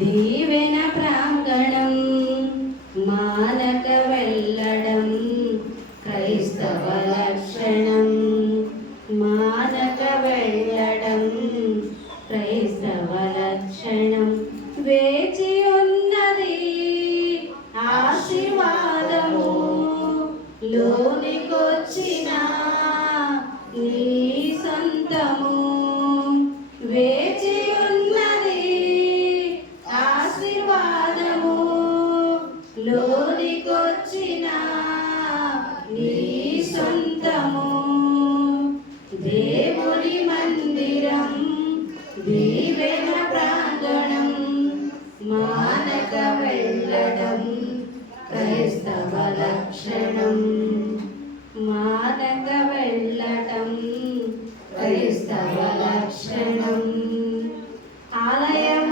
దీవెన ప్రాంగణం మానకవ వెళ్ళడం క్రైస్తవ లక్షణం మానక వెళ్ళటం క్రైస్తవ లక్షణం ఆలయం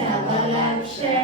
avalanche